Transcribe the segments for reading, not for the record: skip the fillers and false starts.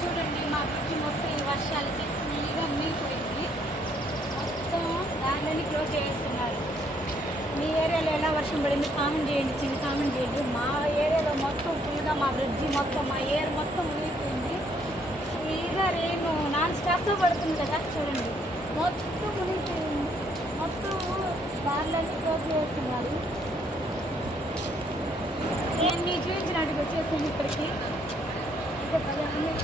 చూడండి మా బ్రిడ్జి మొత్తం ఈ వర్షాలకి ఫుల్గా మునిగిపోయింది. మొత్తం దాంట్లోని క్లోజ్ చేస్తున్నారు. మీ ఏరియాలో ఎలా వర్షం పడింది కామెంట్ చేయండి, చిన్న కామెంట్ చేయండి. మా ఏరియాలో మొత్తం ఫుల్గా మా బ్రిడ్జి మొత్తం మా ఏరియా మొత్తం మునిగిపోయింది. ఫుల్గా రెయిన్ నాన్ స్టాప్తో పడుతుంది కదా, చూడండి మొత్తం మునిగిపోయింది. మొత్తం దాంట్లోని క్లోజ్ చేస్తున్నారు. నేను మీకు చూపించినట్టుగా వచ్చేసింది ఇప్పటికి.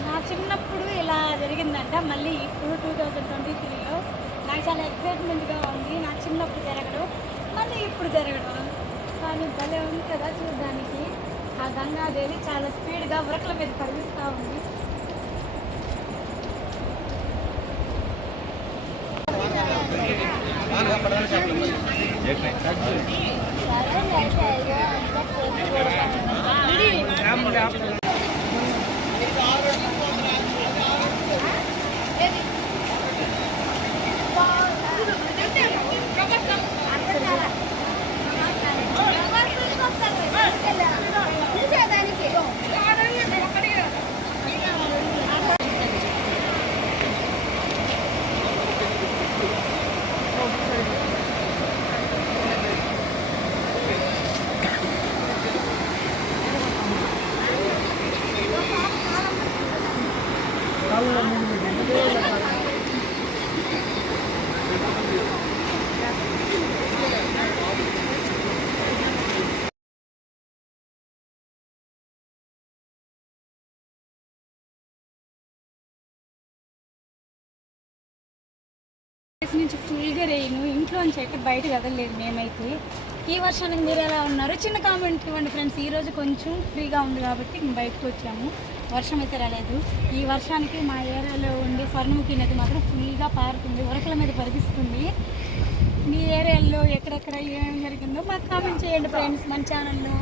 నా చిన్నప్పుడు ఇలా జరిగిందంట, మళ్ళీ ఇప్పుడు 2023లో నాకు చాలా ఎక్సైట్మెంట్గా ఉంది. నా చిన్నప్పుడు జరగడం మళ్ళీ ఇప్పుడు జరగడం, కానీ భలే ఉంది కదా చూడడానికి. ఆ గంగాదేవి చాలా స్పీడ్గా ఉరకల మీద పరిగిస్తూ ఉంది. నుంచి ఫుల్గా రెయిన్, ఇంట్లోంచి అయితే బయట కదలలేదు మేమైతే. ఈ వర్షానికి మీరు ఎలా ఉన్నారు చిన్న కామెంట్ ఇవ్వండి ఫ్రెండ్స్. ఈరోజు కొంచెం ఫ్రీగా ఉంది కాబట్టి మేము బయటకు వచ్చాము, వర్షం అయితే రాలేదు. ఈ వర్షానికి మా ఏరియాలో ఉండే స్వర్ణముఖి నది మాత్రం ఫుల్గా పారుతుంది, ఉరకల మీద పరిగిస్తుంది. మీ ఏరియాలో ఎక్కడెక్కడ ఏం జరిగిందో మాకు కామెంట్ చేయండి ఫ్రెండ్స్ మన ఛానల్లో.